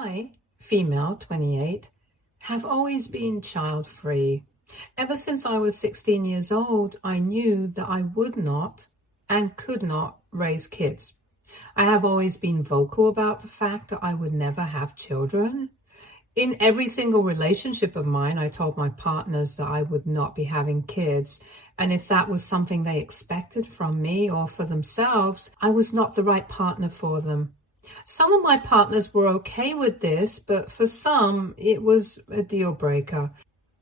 I, female, 28, have always been child-free. Ever since I was 16 years old, I knew that I would not and could not raise kids. I have always been vocal about the fact that I would never have children. In every single relationship of mine, I told my partners that I would not be having kids. And if that was something they expected from me or for themselves, I was not the right partner for them. Some of my partners were okay with this, but for some, it was a deal breaker.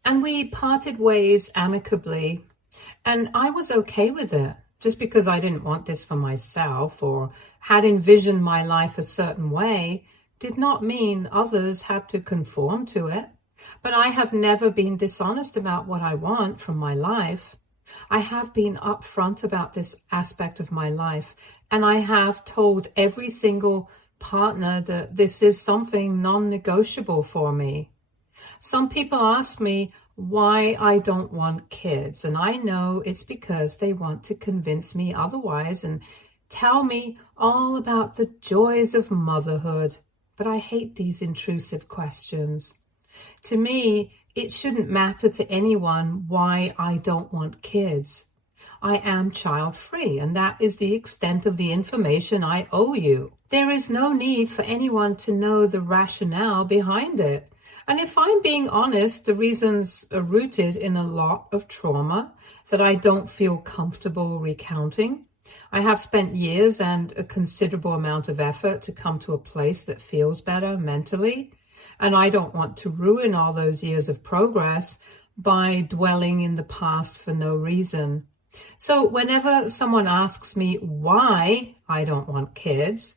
And we parted ways amicably, and I was okay with it. Just because I didn't want this for myself or had envisioned my life a certain way did not mean others had to conform to it. But I have never been dishonest about what I want from my life. I have been upfront about this aspect of my life, and I have told every single partner that this is something non-negotiable for me. Some people ask me why I don't want kids, and I know it's because they want to convince me otherwise and tell me all about the joys of motherhood. But I hate these intrusive questions. To me, it shouldn't matter to anyone why I don't want kids. I am child-free, and that is the extent of the information I owe you. There is no need for anyone to know the rationale behind it. And if I'm being honest, the reasons are rooted in a lot of trauma that I don't feel comfortable recounting. I have spent years and a considerable amount of effort to come to a place that feels better mentally, and I don't want to ruin all those years of progress by dwelling in the past for no reason. So whenever someone asks me why I don't want kids,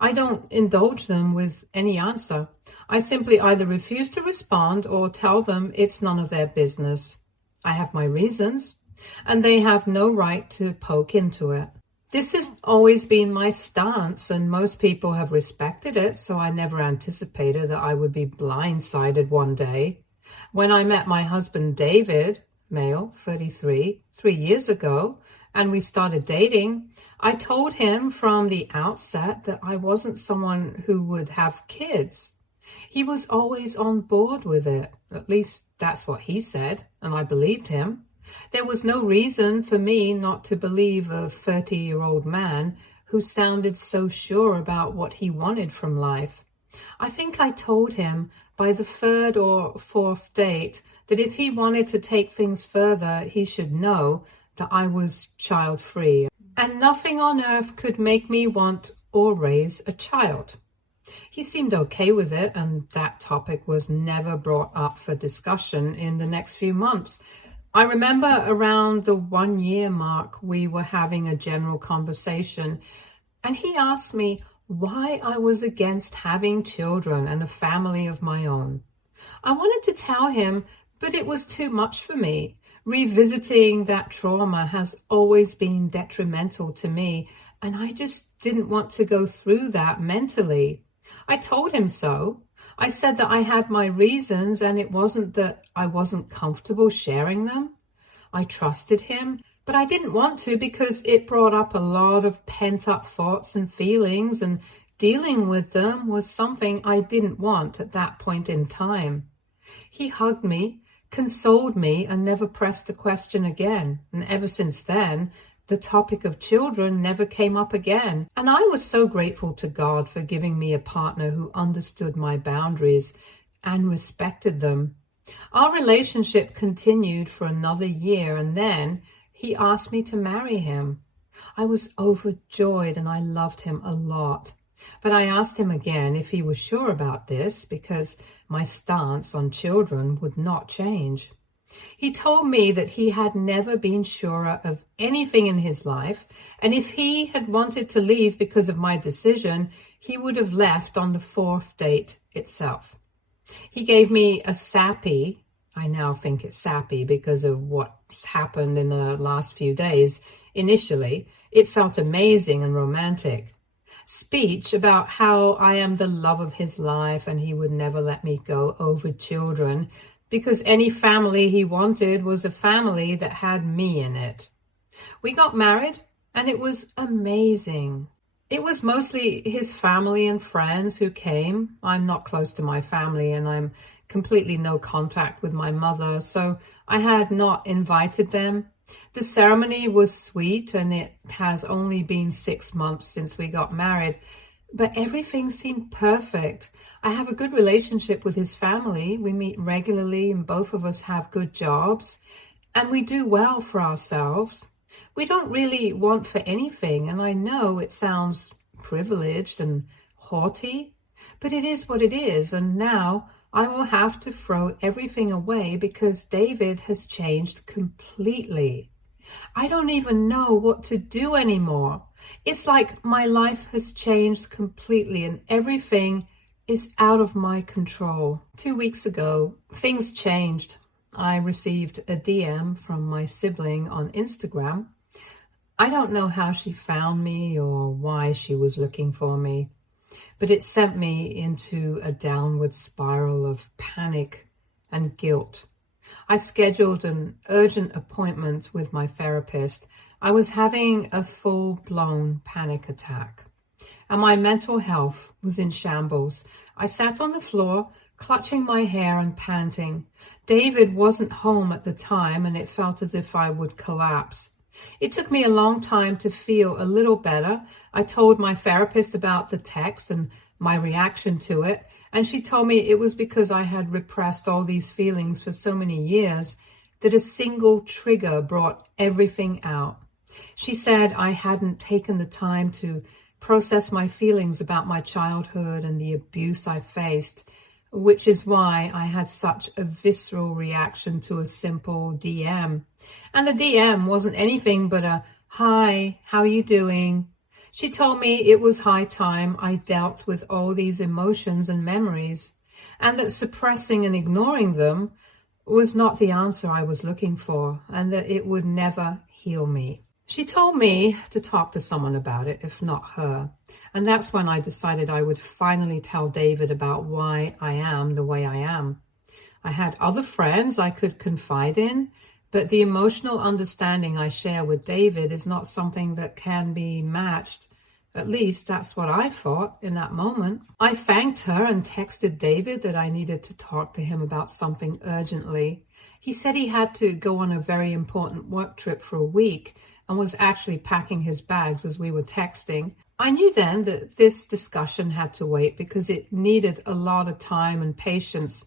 I don't indulge them with any answer. I simply either refuse to respond or tell them it's none of their business. I have my reasons, and they have no right to poke into it. This has always been my stance, and most people have respected it, so I never anticipated that I would be blindsided one day. When I met my husband David, male, 33, 3 years ago, and we started dating, I told him from the outset that I wasn't someone who would have kids. He was always on board with it. At least that's what he said, and I believed him. There was no reason for me not to believe a 30-year-old man who sounded so sure about what he wanted from life. I think I told him by the third or fourth date that if he wanted to take things further, he should know that I was child-free, and nothing on earth could make me want or raise a child. He seemed okay with it, and that topic was never brought up for discussion in the next few months. I remember around the 1 year mark, we were having a general conversation, and he asked me why I was against having children and a family of my own. I wanted to tell him, but it was too much for me. Revisiting that trauma has always been detrimental to me, and I just didn't want to go through that mentally. I told him so. I said that I had my reasons, and it wasn't that I wasn't comfortable sharing them. I trusted him, but I didn't want to because it brought up a lot of pent-up thoughts and feelings, and dealing with them was something I didn't want at that point in time. He hugged me, consoled me, and never pressed the question again. And ever since then, the topic of children never came up again. And I was so grateful to God for giving me a partner who understood my boundaries and respected them. Our relationship continued for another year, and then he asked me to marry him. I was overjoyed, and I loved him a lot. But I asked him again if he was sure about this, because my stance on children would not change. He told me that he had never been surer of anything in his life, and if he had wanted to leave because of my decision, he would have left on the fourth date itself. He gave me a sappy, I now think it's sappy because of what's happened in the last few days. Initially, it felt amazing and romantic. Speech about how I am the love of his life and he would never let me go over children, because any family he wanted was a family that had me in it. We got married, and it was amazing. It was mostly his family and friends who came. I'm not close to my family and I'm completely no contact with my mother, so I had not invited them. The ceremony was sweet and it has only been 6 months since we got married, but everything seemed perfect. I have a good relationship with his family. We meet regularly and both of us have good jobs and we do well for ourselves. We don't really want for anything, and I know it sounds privileged and haughty, but it is what it is, and now I will have to throw everything away because David has changed completely. I don't even know what to do anymore. It's like my life has changed completely and everything is out of my control. 2 weeks ago, things changed. I received a DM from my sibling on Instagram. I don't know how she found me or why she was looking for me, but it sent me into a downward spiral of panic and guilt. I scheduled an urgent appointment with my therapist. I was having a full-blown panic attack, and my mental health was in shambles. I sat on the floor, clutching my hair and panting. David wasn't home at the time, and it felt as if I would collapse. It took me a long time to feel a little better. I told my therapist about the text and my reaction to it, and she told me it was because I had repressed all these feelings for so many years that a single trigger brought everything out. She said I hadn't taken the time to process my feelings about my childhood and the abuse I faced, which is why I had such a visceral reaction to a simple DM. And the DM wasn't anything but a, "Hi, how are you doing?" She told me it was high time I dealt with all these emotions and memories, and that suppressing and ignoring them was not the answer I was looking for, and that it would never heal me. She told me to talk to someone about it, if not her. And that's when I decided I would finally tell David about why I am the way I am. I had other friends I could confide in, but the emotional understanding I share with David is not something that can be matched. At least that's what I thought in that moment. I thanked her and texted David that I needed to talk to him about something urgently. He said he had to go on a very important work trip for a week and was actually packing his bags as we were texting. I knew then that this discussion had to wait because it needed a lot of time and patience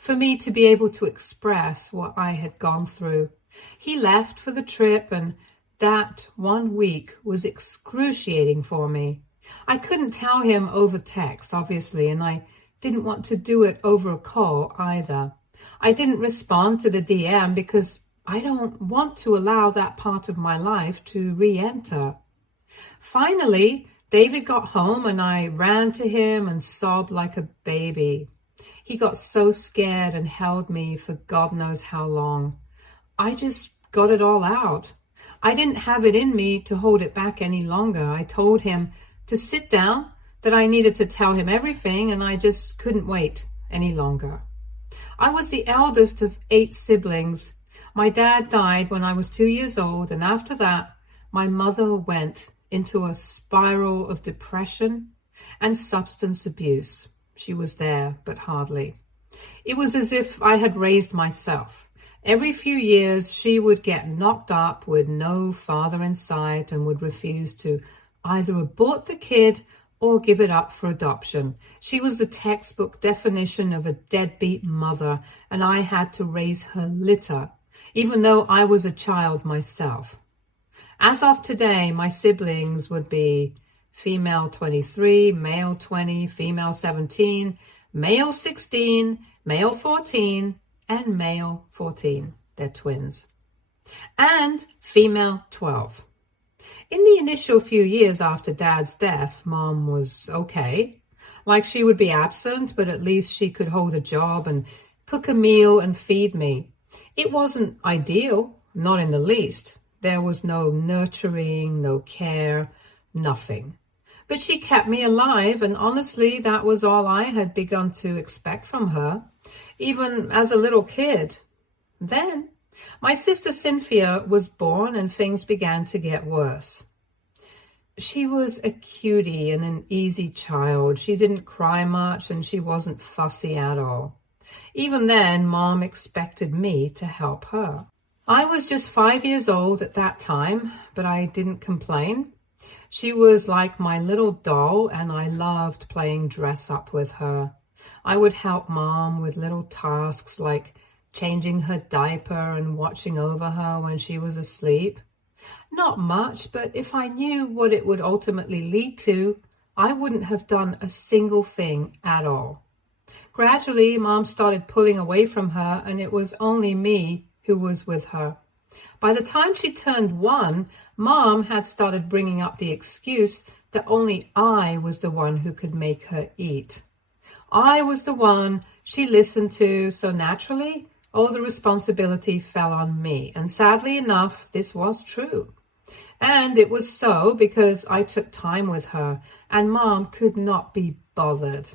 for me to be able to express what I had gone through. He left for the trip, and that 1 week was excruciating for me. I couldn't tell him over text, obviously, and I didn't want to do it over a call either. I didn't respond to the DM because I don't want to allow that part of my life to re-enter. Finally, David got home and I ran to him and sobbed like a baby. He got so scared and held me for God knows how long. I just got it all out. I didn't have it in me to hold it back any longer. I told him to sit down, that I needed to tell him everything, and I just couldn't wait any longer. I was the eldest of 8 siblings. My dad died when I was 2 years old, and after that, my mother went into a spiral of depression and substance abuse. She was there, but hardly. It was as if I had raised myself. Every few years, she would get knocked up with no father in sight and would refuse to either abort the kid or give it up for adoption. She was the textbook definition of a deadbeat mother, and I had to raise her litter, even though I was a child myself. As of today, my siblings would be female 23, male 20, female 17, male 16, male 14, and male 14. They're twins. And female 12. In the initial few years after Dad's death, Mom was okay. Like she would be absent, but at least she could hold a job and cook a meal and feed me. It wasn't ideal, not in the least. There was no nurturing, no care, nothing. But she kept me alive, and honestly, that was all I had begun to expect from her, even as a little kid. Then, my sister Cynthia was born, and things began to get worse. She was a cutie and an easy child. She didn't cry much and she wasn't fussy at all. Even then, Mom expected me to help her. I was just 5 years old at that time, but I didn't complain. She was like my little doll, and I loved playing dress up with her. I would help Mom with little tasks like changing her diaper and watching over her when she was asleep. Not much, but if I knew what it would ultimately lead to, I wouldn't have done a single thing at all. Gradually, Mom started pulling away from her, and it was only me who was with her. By the time she turned 1, Mom had started bringing up the excuse that only I was the one who could make her eat. I was the one she listened to, so naturally, all the responsibility fell on me. And sadly enough, this was true. And it was so because I took time with her, and Mom could not be bothered.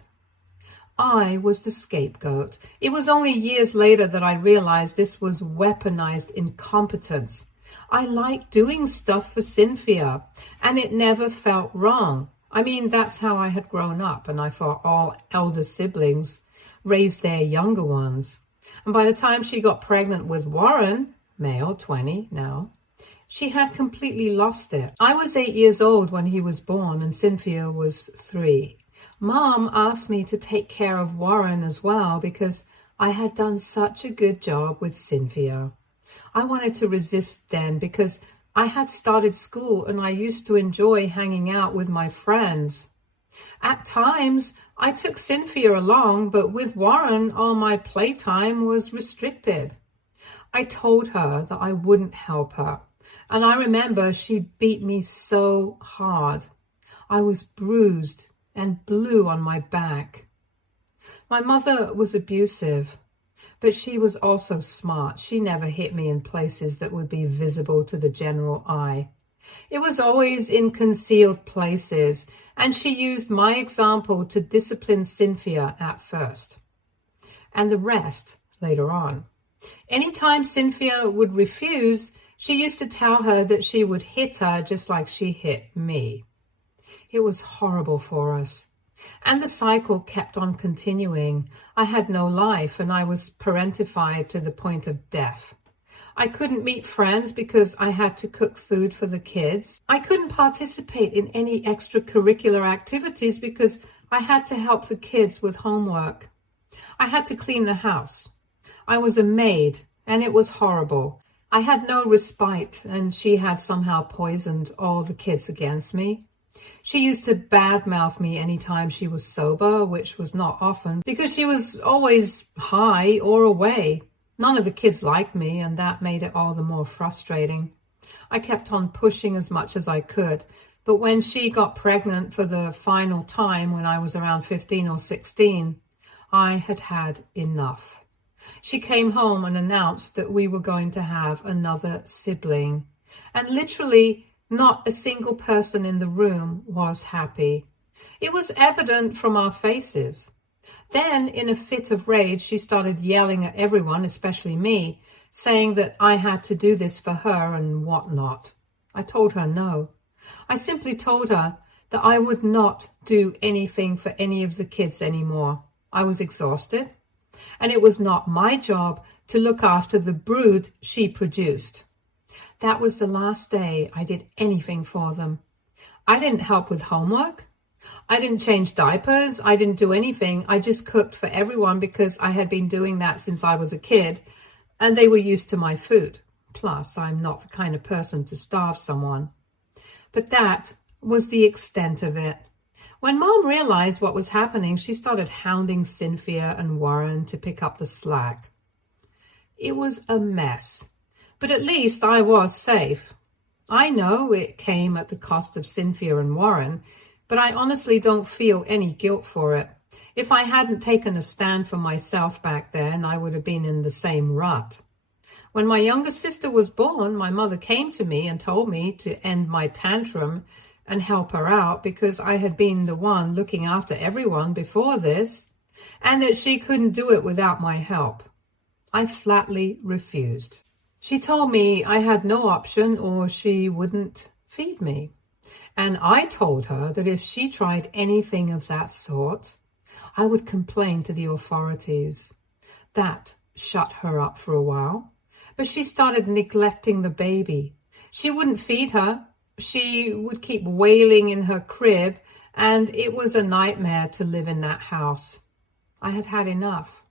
I was the scapegoat. It was only years later that I realized this was weaponized incompetence. I liked doing stuff for Cynthia, and it never felt wrong. I mean, that's how I had grown up, and I thought all elder siblings raised their younger ones. And by the time she got pregnant with Warren, male, 20 now, she had completely lost it. I was 8 years old when he was born, and Cynthia was 3. Mom asked me to take care of Warren as well because I had done such a good job with Cynthia. I wanted to resist then because I had started school and I used to enjoy hanging out with my friends. At times, I took Cynthia along, but with Warren, all my playtime was restricted. I told her that I wouldn't help her, and I remember she beat me so hard. I was bruised and blue on my back. My mother was abusive, but she was also smart. She never hit me in places that would be visible to the general eye. It was always in concealed places, and she used my example to discipline Cynthia at first, and the rest later on. Anytime Cynthia would refuse, she used to tell her that she would hit her just like she hit me. It was horrible for us. And the cycle kept on continuing. I had no life, and I was parentified to the point of death. I couldn't meet friends because I had to cook food for the kids. I couldn't participate in any extracurricular activities because I had to help the kids with homework. I had to clean the house. I was a maid, and it was horrible. I had no respite, and she had somehow poisoned all the kids against me. She used to badmouth me anytime she was sober, which was not often, because she was always high or away. None of the kids liked me, and that made it all the more frustrating. I kept on pushing as much as I could, but when she got pregnant for the final time when I was around 15 or 16, I had had enough. She came home and announced that we were going to have another sibling, and literally not a single person in the room was happy. It was evident from our faces. Then, in a fit of rage, she started yelling at everyone, especially me, saying that I had to do this for her and whatnot. I told her no. I simply told her that I would not do anything for any of the kids anymore. I was exhausted, and it was not my job to look after the brood she produced. That was the last day I did anything for them. I didn't help with homework. I didn't change diapers. I didn't do anything. I just cooked for everyone because I had been doing that since I was a kid, and they were used to my food. Plus, I'm not the kind of person to starve someone. But that was the extent of it. When Mom realized what was happening, she started hounding Cynthia and Warren to pick up the slack. It was a mess. But at least I was safe. I know it came at the cost of Cynthia and Warren, but I honestly don't feel any guilt for it. If I hadn't taken a stand for myself back then, I would have been in the same rut. When my younger sister was born, my mother came to me and told me to end my tantrum and help her out because I had been the one looking after everyone before this, and that she couldn't do it without my help. I flatly refused. She told me I had no option or she wouldn't feed me. And I told her that if she tried anything of that sort, I would complain to the authorities. That shut her up for a while, but she started neglecting the baby. She wouldn't feed her. She would keep wailing in her crib, and it was a nightmare to live in that house. I had had enough.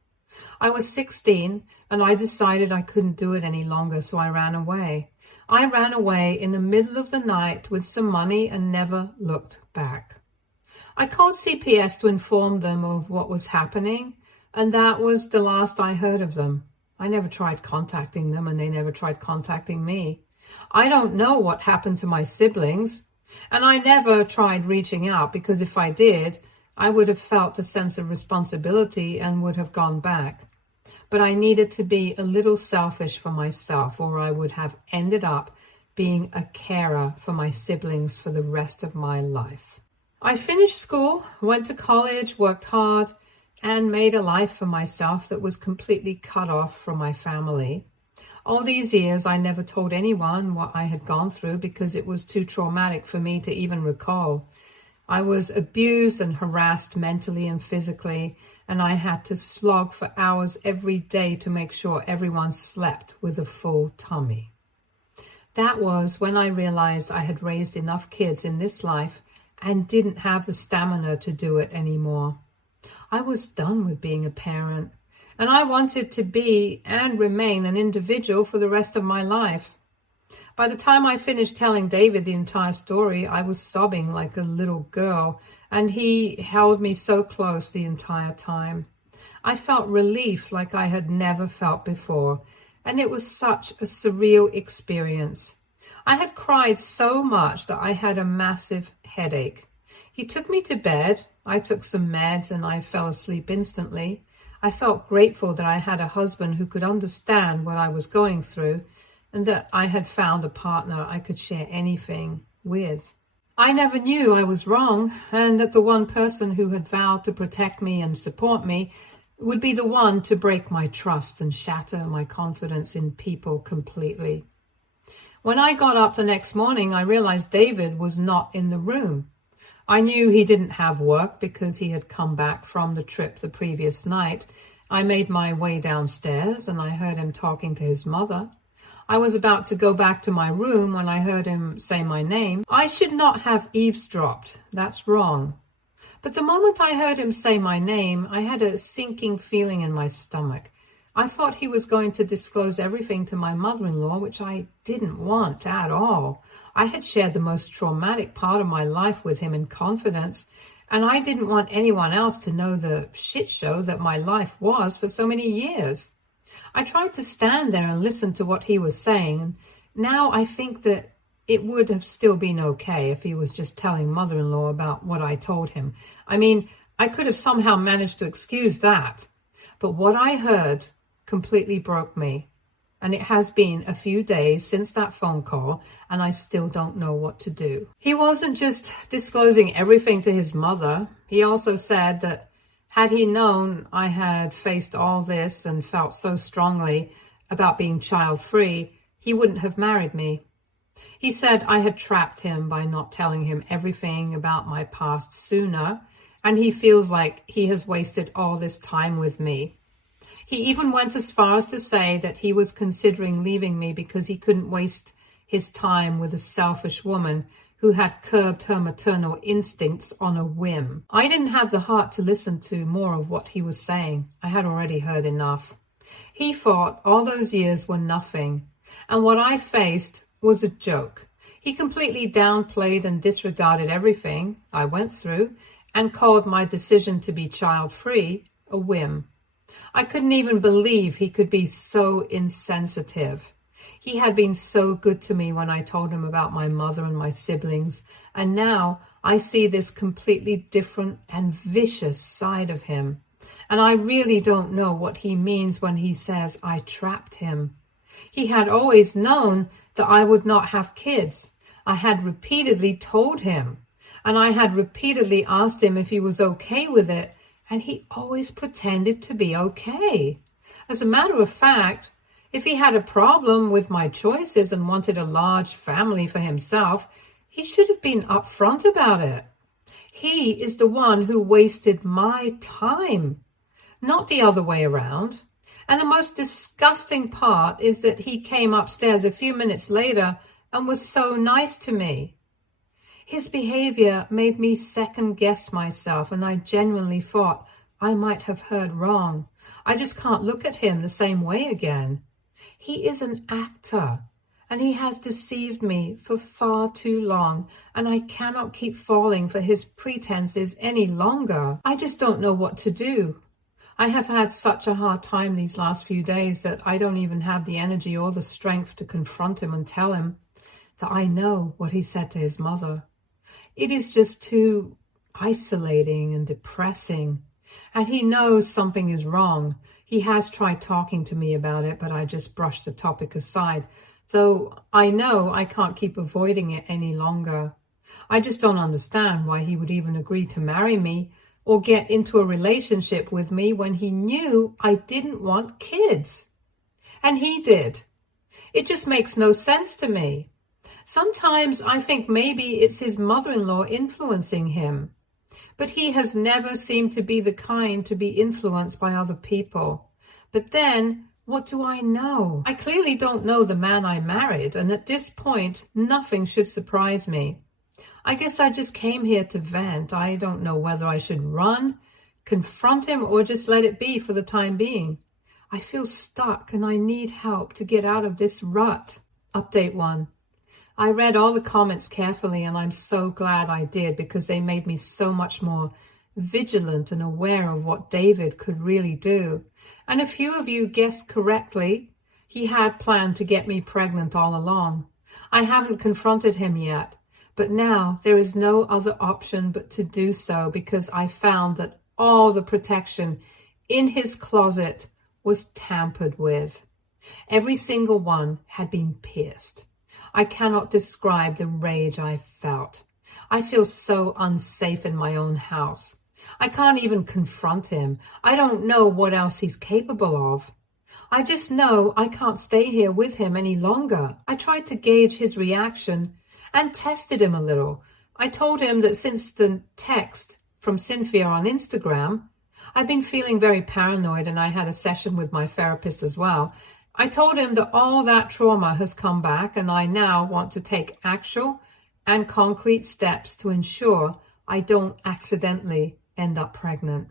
I was 16, and I decided I couldn't do it any longer, so I ran away. I ran away in the middle of the night with some money and never looked back. I called CPS to inform them of what was happening, and that was the last I heard of them. I never tried contacting them, and they never tried contacting me. I don't know what happened to my siblings, and I never tried reaching out, because if I did, I would have felt a sense of responsibility and would have gone back. But I needed to be a little selfish for myself, or I would have ended up being a carer for my siblings for the rest of my life. I finished school, went to college, worked hard, and made a life for myself that was completely cut off from my family. All these years, I never told anyone what I had gone through because it was too traumatic for me to even recall. I was abused and harassed mentally and physically, and I had to slog for hours every day to make sure everyone slept with a full tummy. That was when I realized I had raised enough kids in this life and didn't have the stamina to do it anymore. I was done with being a parent, and I wanted to be and remain an individual for the rest of my life. By the time I finished telling David the entire story, I was sobbing like a little girl, and he held me so close the entire time. I felt relief like I had never felt before, and it was such a surreal experience. I had cried so much that I had a massive headache. He took me to bed. I took some meds and I fell asleep instantly. I felt grateful that I had a husband who could understand what I was going through, and that I had found a partner I could share anything with. I never knew I was wrong, and that the one person who had vowed to protect me and support me would be the one to break my trust and shatter my confidence in people completely. When I got up the next morning, I realized David was not in the room. I knew he didn't have work because he had come back from the trip the previous night. I made my way downstairs and I heard him talking to his mother. I was about to go back to my room when I heard him say my name. I should not have eavesdropped. That's wrong. But the moment I heard him say my name, I had a sinking feeling in my stomach. I thought he was going to disclose everything to my mother-in-law, which I didn't want at all. I had shared the most traumatic part of my life with him in confidence, and I didn't want anyone else to know the shit show that my life was for so many years. I tried to stand there and listen to what he was saying, and now I think that it would have still been okay if he was just telling mother-in-law about what I told him. I mean, I could have somehow managed to excuse that. But what I heard completely broke me. And it has been a few days since that phone call, and I still don't know what to do. He wasn't just disclosing everything to his mother. He also said that had he known I had faced all this and felt so strongly about being child-free, he wouldn't have married me. He said I had trapped him by not telling him everything about my past sooner, and he feels like he has wasted all this time with me. He even went as far as to say that he was considering leaving me because he couldn't waste his time with a selfish woman who had curbed her maternal instincts on a whim. I didn't have the heart to listen to more of what he was saying. I had already heard enough. He thought all those years were nothing, and what I faced was a joke. He completely downplayed and disregarded everything I went through and called my decision to be child-free a whim. I couldn't even believe he could be so insensitive. He had been so good to me when I told him about my mother and my siblings, and now I see this completely different and vicious side of him. And I really don't know what he means when he says I trapped him. He had always known that I would not have kids. I had repeatedly told him, and I had repeatedly asked him if he was okay with it, and he always pretended to be okay. As a matter of fact, if he had a problem with my choices and wanted a large family for himself, He should have been upfront about it. He is the one who wasted my time, not the other way around. And the most disgusting part is that he came upstairs a few minutes later and was so nice to me. His behavior made me second guess myself, and I genuinely thought I might have heard wrong. I just can't look at him the same way again. He is an actor, and he has deceived me for far too long, and I cannot keep falling for his pretenses any longer. I just don't know what to do. I have had such a hard time these last few days that I don't even have the energy or the strength to confront him and tell him that I know what he said to his mother. It is just too isolating and depressing. And he knows something is wrong. He has tried talking to me about it, but I just brushed the topic aside, though I know I can't keep avoiding it any longer. I just don't understand why he would even agree to marry me or get into a relationship with me when he knew I didn't want kids. And he did. It just makes no sense to me. Sometimes I think maybe it's his mother-in-law influencing him. But he has never seemed to be the kind to be influenced by other people. But then, what do I know? I clearly don't know the man I married, and at this point, nothing should surprise me. I guess I just came here to vent. I don't know whether I should run, confront him, or just let it be for the time being. I feel stuck, and I need help to get out of this rut. Update 1. I read all the comments carefully, and I'm so glad I did because they made me so much more vigilant and aware of what David could really do. And a few of you guessed correctly. He had planned to get me pregnant all along. I haven't confronted him yet, but now there is no other option but to do so because I found that all the protection in his closet was tampered with. Every single one had been pierced. I cannot describe the rage I felt. I feel so unsafe in my own house. I can't even confront him. I don't know what else he's capable of. I just know I can't stay here with him any longer. I tried to gauge his reaction and tested him a little. I told him that since the text from Cynthia on Instagram, I've been feeling very paranoid, and I had a session with my therapist as well. I told him that all that trauma has come back, and I now want to take actual and concrete steps to ensure I don't accidentally end up pregnant.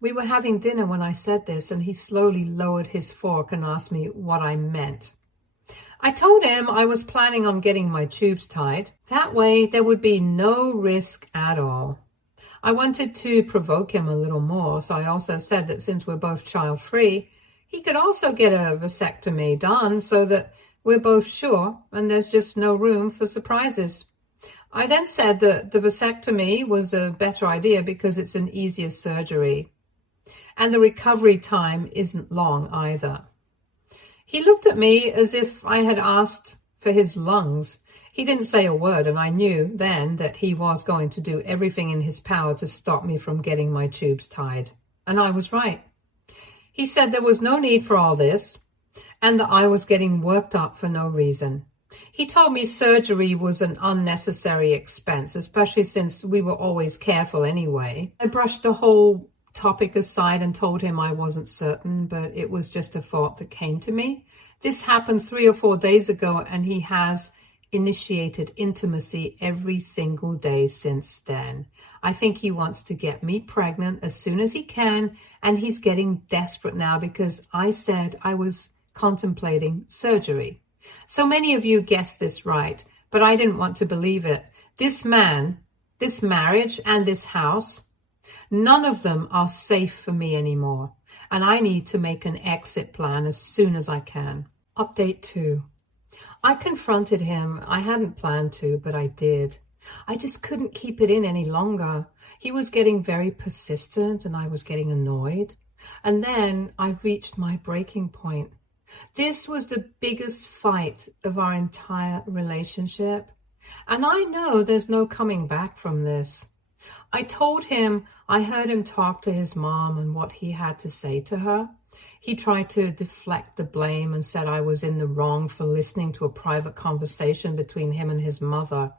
We were having dinner when I said this, and he slowly lowered his fork and asked me what I meant. I told him I was planning on getting my tubes tied. That way there would be no risk at all. I wanted to provoke him a little more, so I also said that since we're both child-free, he could also get a vasectomy done so that we're both sure and there's just no room for surprises. I then said that the vasectomy was a better idea because it's an easier surgery and the recovery time isn't long either. He looked at me as if I had asked for his lungs. He didn't say a word, and I knew then that he was going to do everything in his power to stop me from getting my tubes tied. And I was right. He said there was no need for all this and that I was getting worked up for no reason. He told me surgery was an unnecessary expense, especially since we were always careful anyway. I brushed the whole topic aside and told him I wasn't certain, but it was just a thought that came to me. This happened 3 or 4 days ago, and he has initiated intimacy every single day since then. I think he wants to get me pregnant as soon as he can, and he's getting desperate now because I said I was contemplating surgery. So many of you guessed this right, but I didn't want to believe it. This man, this marriage, and this house, none of them are safe for me anymore, and I need to make an exit plan as soon as I can. Update 2. I confronted him. I hadn't planned to, but I did. I just couldn't keep it in any longer. He was getting very persistent, and I was getting annoyed. And then I reached my breaking point. This was the biggest fight of our entire relationship, and I know there's no coming back from this. I told him I heard him talk to his mom and what he had to say to her. He tried to deflect the blame and said I was in the wrong for listening to a private conversation between him and his mother.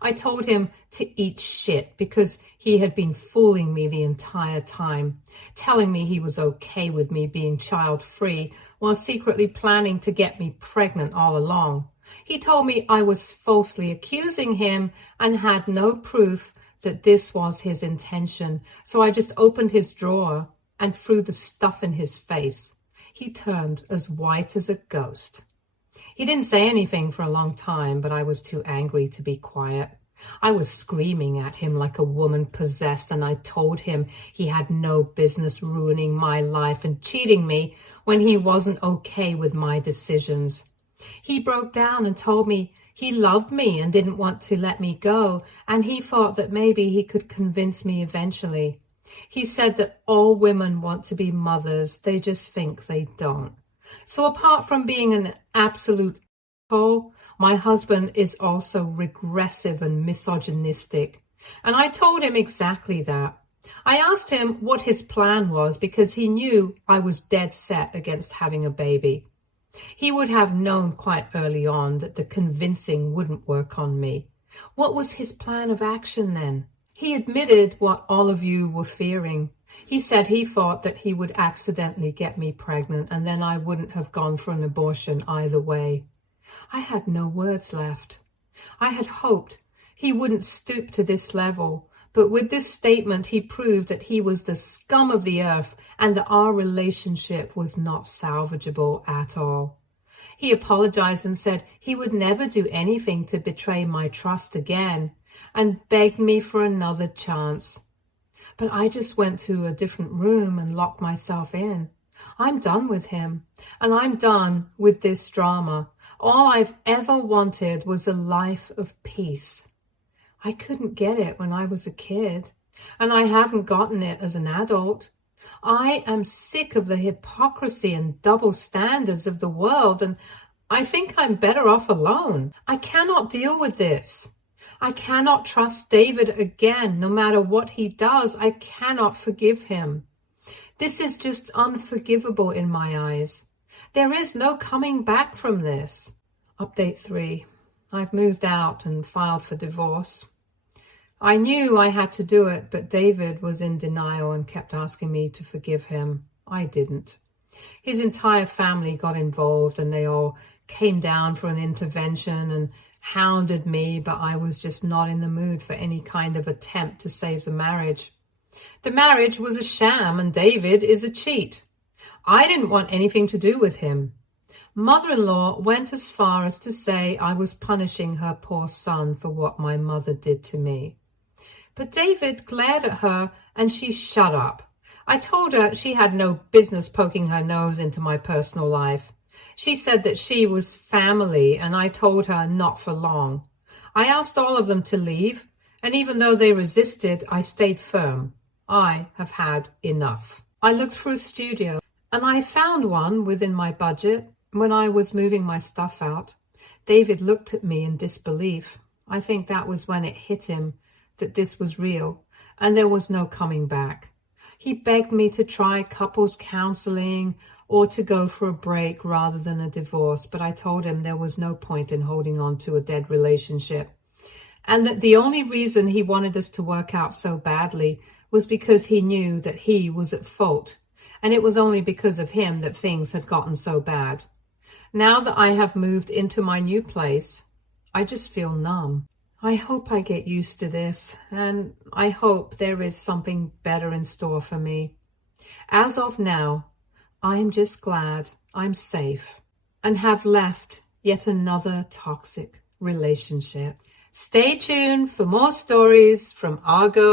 I told him to eat shit because he had been fooling me the entire time, telling me he was okay with me being child-free while secretly planning to get me pregnant all along. He told me I was falsely accusing him and had no proof that this was his intention, so I just opened his drawer and threw the stuff in his face. He turned as white as a ghost. He didn't say anything for a long time, but I was too angry to be quiet. I was screaming at him like a woman possessed, and I told him he had no business ruining my life and cheating me when he wasn't okay with my decisions. He broke down and told me he loved me and didn't want to let me go, and he thought that maybe he could convince me eventually. He said that all women want to be mothers, they just think they don't. So apart from being an absolute asshole, my husband is also regressive and misogynistic. And I told him exactly that. I asked him what his plan was because he knew I was dead set against having a baby. He would have known quite early on that the convincing wouldn't work on me. What was his plan of action then? He admitted what all of you were fearing. He said he thought that he would accidentally get me pregnant and then I wouldn't have gone for an abortion either way. I had no words left. I had hoped he wouldn't stoop to this level, but with this statement he proved that he was the scum of the earth and that our relationship was not salvageable at all. He apologized and said he would never do anything to betray my trust again and begged me for another chance. But I just went to a different room and locked myself in. I'm done with him, and I'm done with this drama. All I've ever wanted was a life of peace. I couldn't get it when I was a kid, and I haven't gotten it as an adult. I am sick of the hypocrisy and double standards of the world, and I think I'm better off alone. I cannot deal with this. I cannot trust David again, no matter what he does. I cannot forgive him. This is just unforgivable in my eyes. There is no coming back from this. Update 3. I've moved out and filed for divorce. I knew I had to do it, but David was in denial and kept asking me to forgive him. I didn't. His entire family got involved and they all came down for an intervention and hounded me, but I was just not in the mood for any kind of attempt to save the marriage. The marriage was a sham and David is a cheat. I didn't want anything to do with him. Mother-in-law went as far as to say I was punishing her poor son for what my mother did to me. But David glared at her and she shut up. I told her she had no business poking her nose into my personal life. She said that she was family, and I told her not for long. I asked all of them to leave, and even though they resisted, I stayed firm. I have had enough. I looked for a studio, and I found one within my budget. When I was moving my stuff out, David looked at me in disbelief. I think that was when it hit him that this was real, and there was no coming back. He begged me to try couples counseling or to go for a break rather than a divorce, but I told him there was no point in holding on to a dead relationship, and that the only reason he wanted us to work out so badly was because he knew that he was at fault, and it was only because of him that things had gotten so bad. Now that I have moved into my new place, I just feel numb. I hope I get used to this, and I hope there is something better in store for me. As of now, I'm just glad I'm safe and have left yet another toxic relationship. Stay tuned for more stories from Argo.